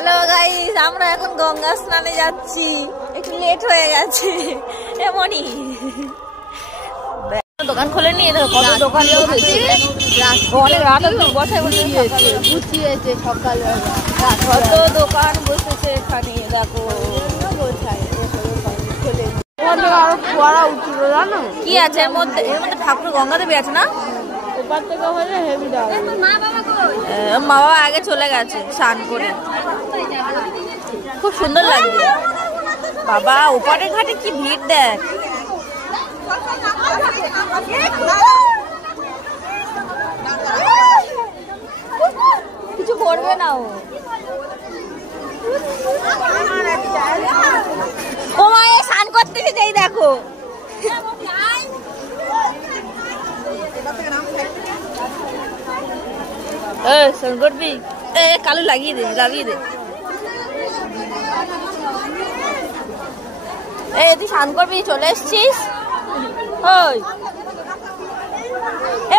Hello guys, আমরা এখন গঙ্গা স্নানে যাচ্ছি, একটু লেট হয়ে গেছে। এমনই দোকান খোলেনি, কত দোকান অনেক রাত বসায় বসিয়েছে সকালবেলা, কত দোকান বসেছে এখানে। দেখো কি আছে এর মধ্যে, ঠাকুর গঙ্গা দেবী আছে না? মা বাবা আগে চলে গেছে স্নান করে, খুব সুন্দর লাগছে। বাবা ওপারের ঘাটে কি ভিড় দেখ। কিছু করবে না ও মা, স্নান করতে যেই দেখো স্নান করবি, কালু লাগিয়ে দে, লাগিয়ে দে। তুই স্নান করবি, চলে এসছিস। ওই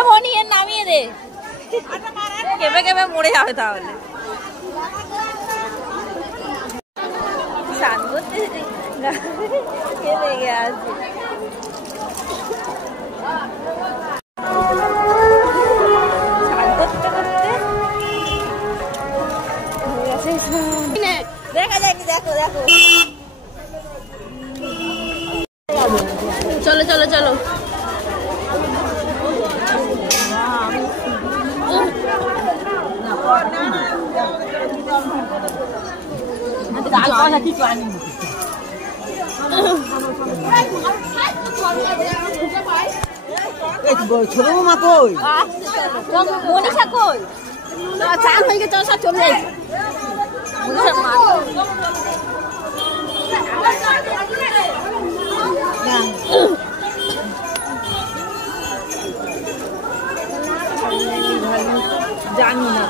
মনি এর নামিয়ে দে, কেবে কেবে মরে যাবে তাহলে। স্নান করতে লেগে আছে। দেখা যায়নি, দেখো দেখো। চলো চলো চলো, ছোট মা কই, মনীষা কই? চান হয়ে গেছে, সব চলে যাই। জানি না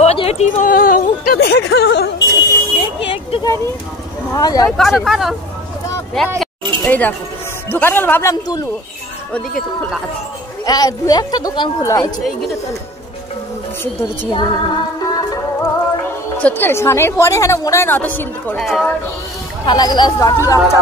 ও জেঠি, মুখটা দেখো, দেখি একটুখানি। এই দেখো দোকানগুলো ভাবলাম তুলু, ওদিকে তো খোলা আছে, দু একটা দোকান খোলা আছে। এইগুলো চলো ধরেছে সত্যি, স্নানের পরে হ্যাঁ মনে হয় না অত শিল্প করেছে। থালা গ্লাস বাটি বাচ্চা